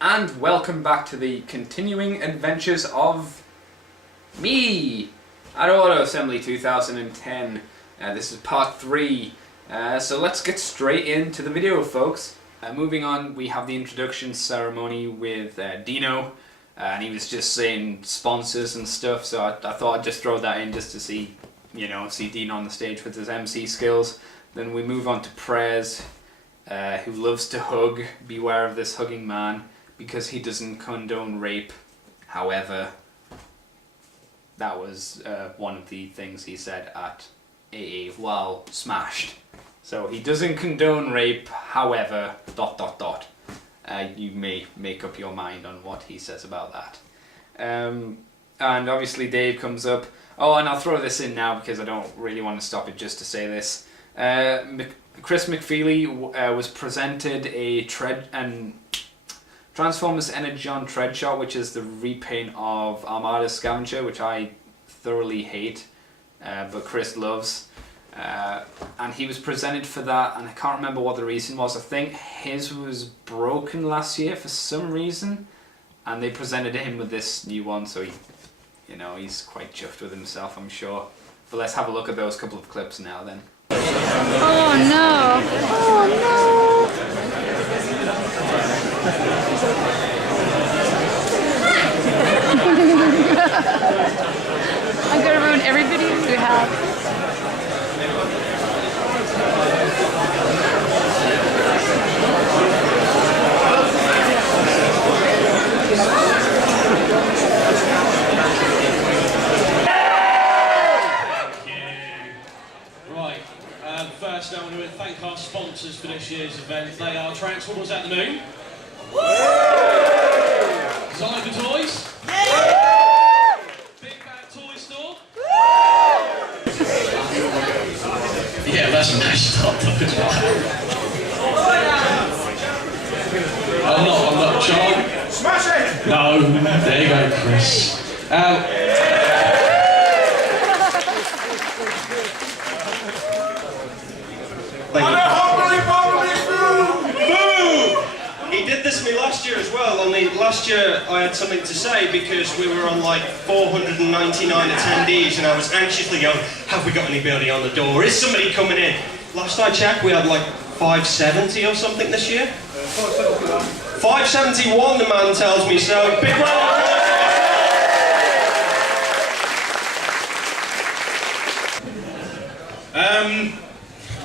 And welcome back to the continuing adventures of me at Assembly 2010. This is part 3, so let's get straight into the video, folks. Moving on, we have the introduction ceremony with Dino, and he was just saying sponsors and stuff, so I thought I'd just throw that in just to see, see Dino on the stage with his MC skills. Then we move on to Prez, who loves to hug. Beware of this hugging man, because he doesn't condone rape. However, that was one of the things he said at AA while smashed. So he doesn't condone rape, however, ... You may make up your mind on what he says about that. And obviously Dave comes up. Oh, and I'll throw this in now because I don't really want to stop it just to say this. Chris McFeely was presented a Transformers Energon Tread Shot, which is the repaint of Armada Scavenger, which I thoroughly hate, but Chris loves. And he was presented for that, and I can't remember what the reason was. I think his was broken last year for some reason, and they presented him with this new one, so he's quite chuffed with himself, I'm sure. But let's have a look at those couple of clips now then. Oh no! Oh no! I'm gonna ruin every video you have. First, I want to thank our sponsors for this year's event. They are Transformers at the Moon, Zyber Toys, Big Bad Toy Store. Yeah, that's a nice start as well. I'm not John. Smash it! No, there you go, Chris. He did this to me last year as well. Last year I had something to say because we were on like 499 attendees and I was anxiously going, have we got anybody on the door? Is somebody coming in? Last I checked we had like 570 or something this year. 571 the man tells me, so big round of applause.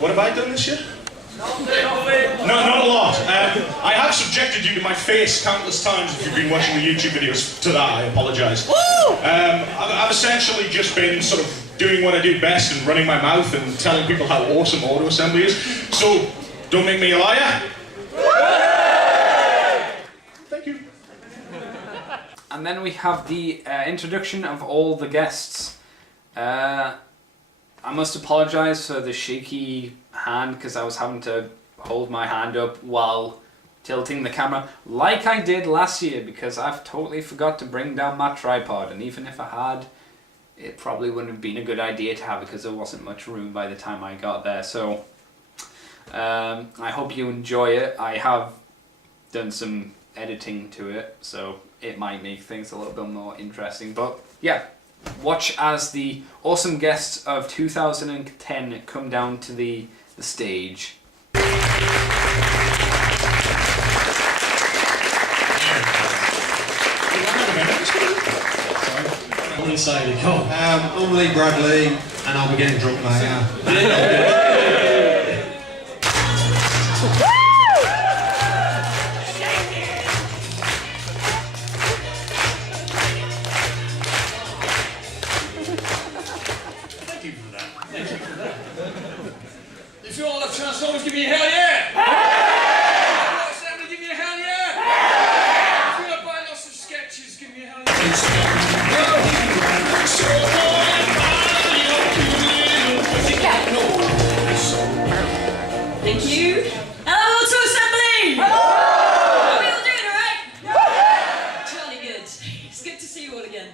What have I done this year? No, not a lot. I have subjected you to my face countless times if you've been watching the YouTube videos. To that, I apologise. I've essentially just been sort of doing what I do best and running my mouth and telling people how awesome auto assembly is. So, don't make me a liar. Thank you. And then we have the introduction of all the guests. I must apologise for the shaky hand because I was having to hold my hand up while tilting the camera like I did last year, because I've totally forgot to bring down my tripod, and even if I had, it probably wouldn't have been a good idea to have because there wasn't much room by the time I got there. So I hope you enjoy it. I have done some editing to it, so it might make things a little bit more interesting, but yeah. Watch as the awesome guests of 2010 come down to the stage. I'm Lee Bradley, and I'll be getting drunk later. If you all have Transformers, give me a hell yeah! Hey! Assembly, give me a hell yeah! Hey! If you have buy lots of sketches, give me a hell yeah! Thank you. Hello to Assembly! Hello! How are we all doing, alright? Yeah! Jolly good. It's good to see you all again.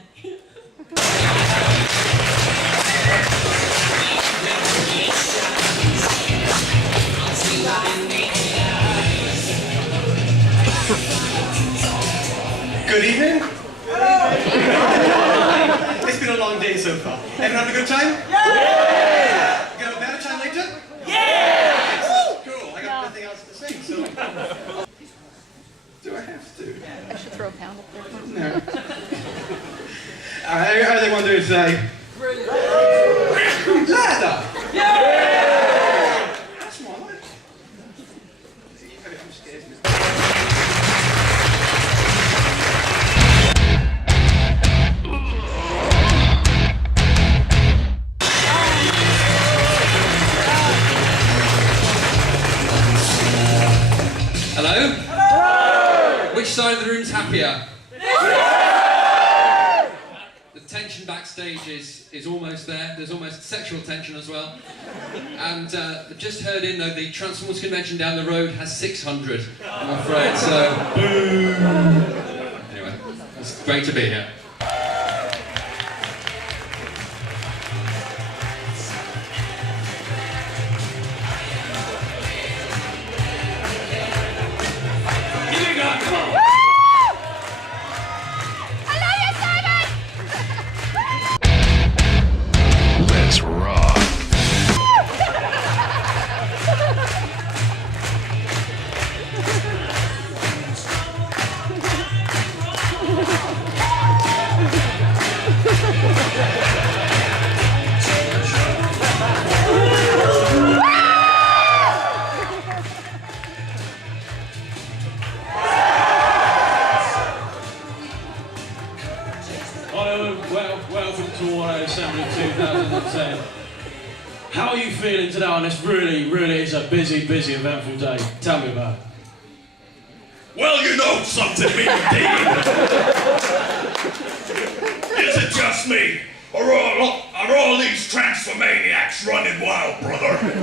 Good evening. It's been a long day so far. Everyone having a good time? Yeah! You got a better time later? Yeah! Cool, I got nothing else to say, so... Do I have to? I should throw a pound up there. No. Everything I want to do is say... Ladder! Yeah! That's more like it. I'm scared. Hello? Hello! Which side of the room's happier? The tension backstage is almost there. There's almost sexual tension as well. And I've just heard in though the Transformers convention down the road has 600, I'm afraid, so boo! Anyway, it's great to be here. Let's rock. Welcome to AA2010. How are you feeling today on this really is a busy, eventful day? Tell me about it. Well, you know something, me and Dean. Is it just me? Are all these transformaniacs running wild, brother? There's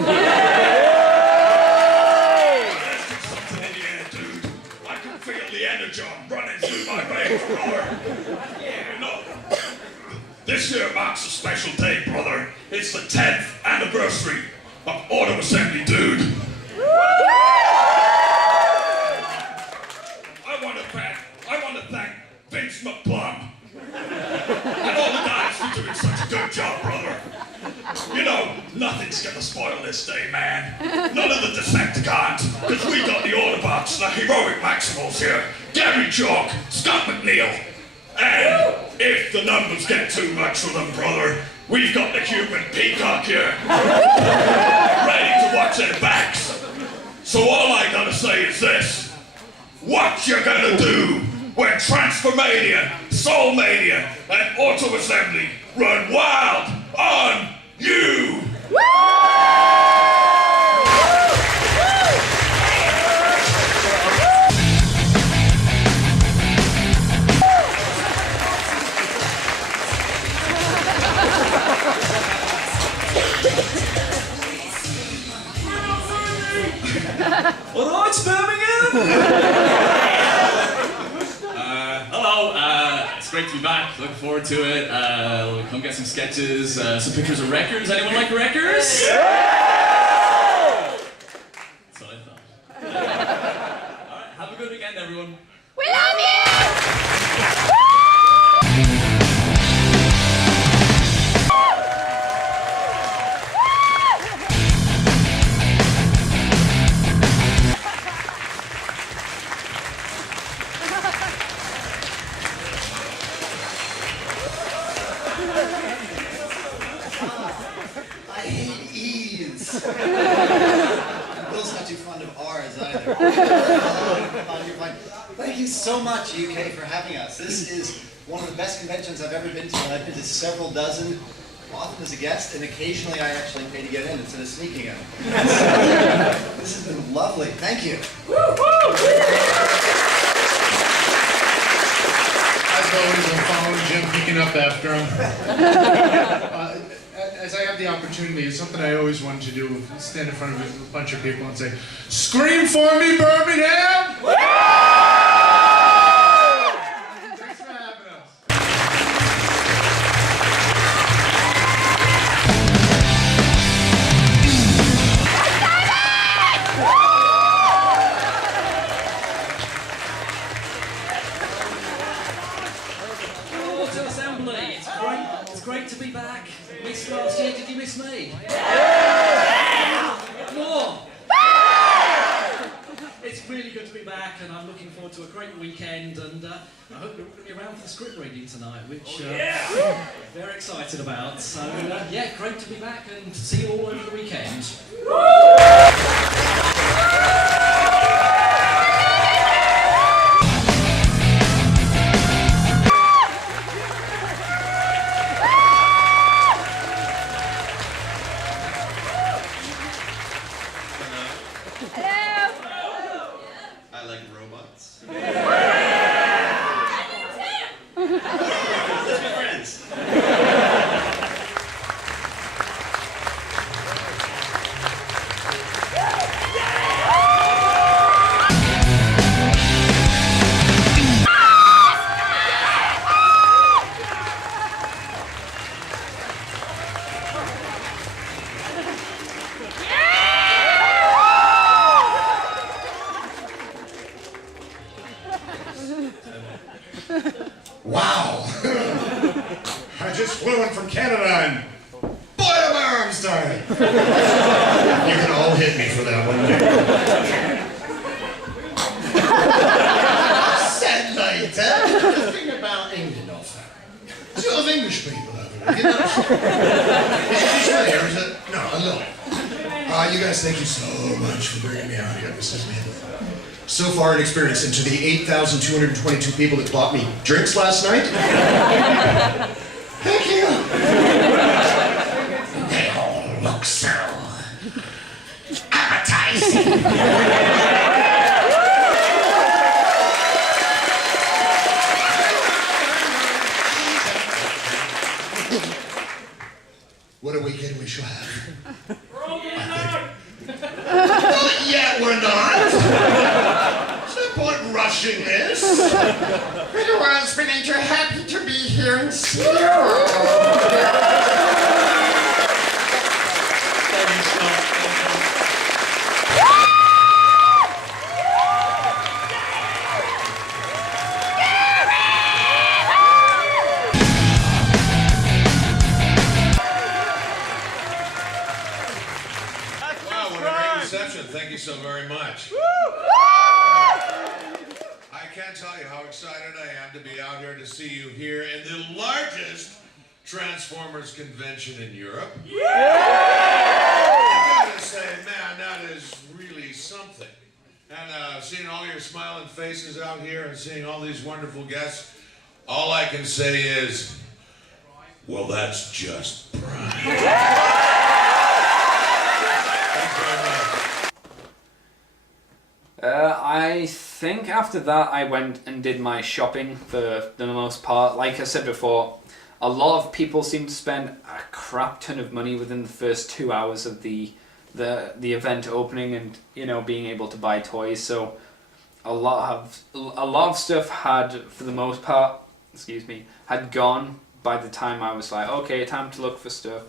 just something in the air, dude. I can feel the energy running through my veins, brother. You know, this year marks a special day, brother. It's the 10th anniversary of Auto Assembly, dude. I want to thank Vince McPlum and all the guys for doing such a good job, brother. You know, nothing's gonna spoil this day, man. None of the Decepticons, because we got the Autobots, the heroic Maximals here, Gary Chalk, Scott McNeil, and if the numbers get too much for them, brother, we've got the human Peacock here, ready to watch their backs. So all I gotta say is this. What you gonna do when Transformania, Soulmania, and Auto Assembly run wild on you? All right, Birmingham. Hello. It's great to be back. Looking forward to it. We'll come get some sketches, some pictures of records. Anyone like records? Yeah! That's what I thought. All right. Have a good weekend, everyone. We love you! I hate E's. Bill's not too fond of R's either. Thank you so much, UK, for having us. This is one of the best conventions I've ever been to, and I've been to several dozen, often as a guest, and occasionally I actually pay to get in instead of sneaking in. This has been lovely. Thank you. As always, I'm following Jim, picking up after him. As I have the opportunity, it's something I always wanted to do, stand in front of a bunch of people and say, "Scream for me, Birmingham!" Thanks for having us. back, and I'm looking forward to a great weekend, and I hope you're all going to be around for the script reading tonight, which I'm very excited about. So, yeah, great to be back and see you all over the weekend. I like robots. Let's be friends. Wow! I just flew in from Canada and boy, are my arms tired! You can all hit me for that one. Said later, the thing about England offer. There's a lot of English people over there. You know? Is it just there? Is it? No, a lot. You guys, thank you so much for bringing me out here. This is so far an experience into the 8,222 people that bought me drinks last night. Thank you. They all look so appetizing. What a weekend we shall have. Not yet, we're not. There's no point rushing this. Everyone's been too happy to be here and see you. Thank you so very much. I can't tell you how excited I am to be out here to see you here in the largest Transformers convention in Europe. I gotta say, man, that is really something. And seeing all your smiling faces out here and seeing all these wonderful guests, all I can say is, well, that's just prime. I think after that I went and did my shopping for the most part. Like I said before, a lot of people seem to spend a crap ton of money within the first 2 hours of the event opening and, you know, being able to buy toys. So a lot of stuff had, for the most part, had gone by the time I was like, okay, time to look for stuff.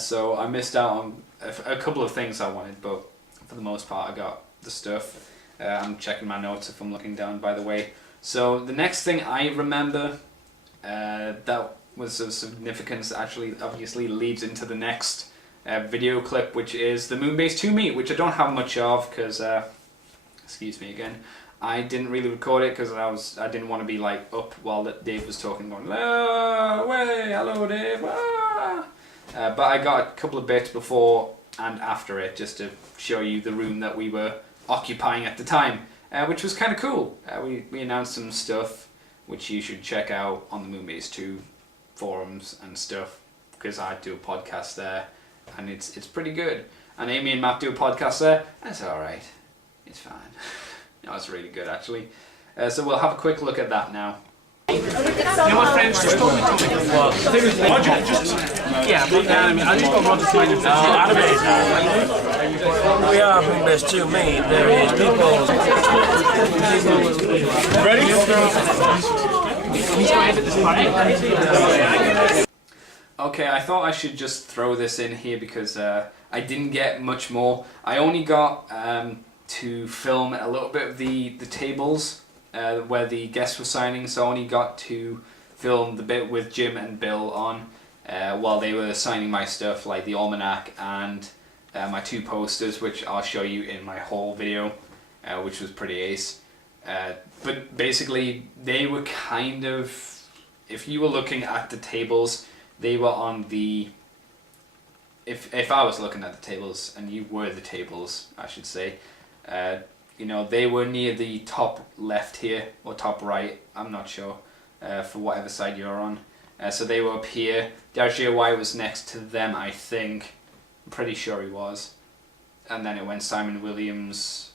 So I missed out on a couple of things I wanted, but for the most part I got the stuff. I'm checking my notes if I'm looking down, by the way. So the next thing I remember that was of significance actually obviously leads into the next video clip, which is the Moonbase 2 meet, which I don't have much of because, excuse me again, I didn't really record it because I didn't want to be like up while Dave was talking, going, hello, way, hello Dave, ah. But I got a couple of bits before and after it just to show you the room that we were occupying at the time, which was kind of cool. We announced some stuff which you should check out on the Moonbase 2 forums and stuff, because I do a podcast there and it's pretty good. And Amy and Matt do a podcast there, and it's alright. It's fine. No, it's really good actually. So we'll have a quick look at that now. You know what, friends? Just told me. Well, Roger, just... Yeah, but I just got Roger to find him. We are Moonbase 2 meet various people. Ready? Okay, I thought I should just throw this in here because I didn't get much more. I only got to film a little bit of the tables where the guests were signing, so I only got to film the bit with Jim and Bill on while they were signing my stuff, like the almanac and my 2 posters, which I'll show you in my haul video, which was pretty ace. But basically, they were kind of, if you were looking at the tables, they were on the, if I was looking at the tables, and you were the tables, I should say, you know, they were near the top left here, or top right, I'm not sure, for whatever side you're on. So they were up here. Darjay was next to them, I think. I'm pretty sure he was. And then it went Simon Williams.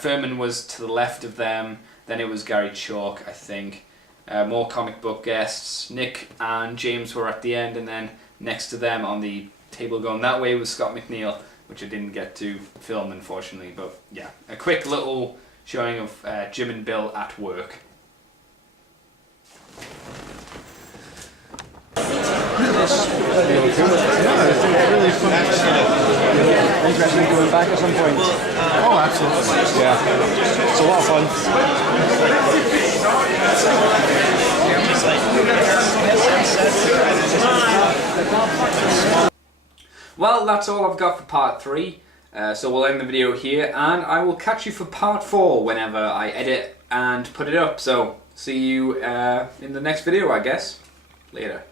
Furman was to the left of them. Then it was Gary Chalk, I think. More comic book guests. Nick and James were at the end, and then next to them on the table going that way was Scott McNeil, which I didn't get to film, unfortunately. But yeah, a quick little showing of Jim and Bill at work. Interesting going back at some point. Oh, absolutely. Yeah. It's a lot of fun. Well, that's all I've got for part 3. So we'll end the video here, and I will catch you for part 4 whenever I edit and put it up. So see you in the next video, I guess. Later.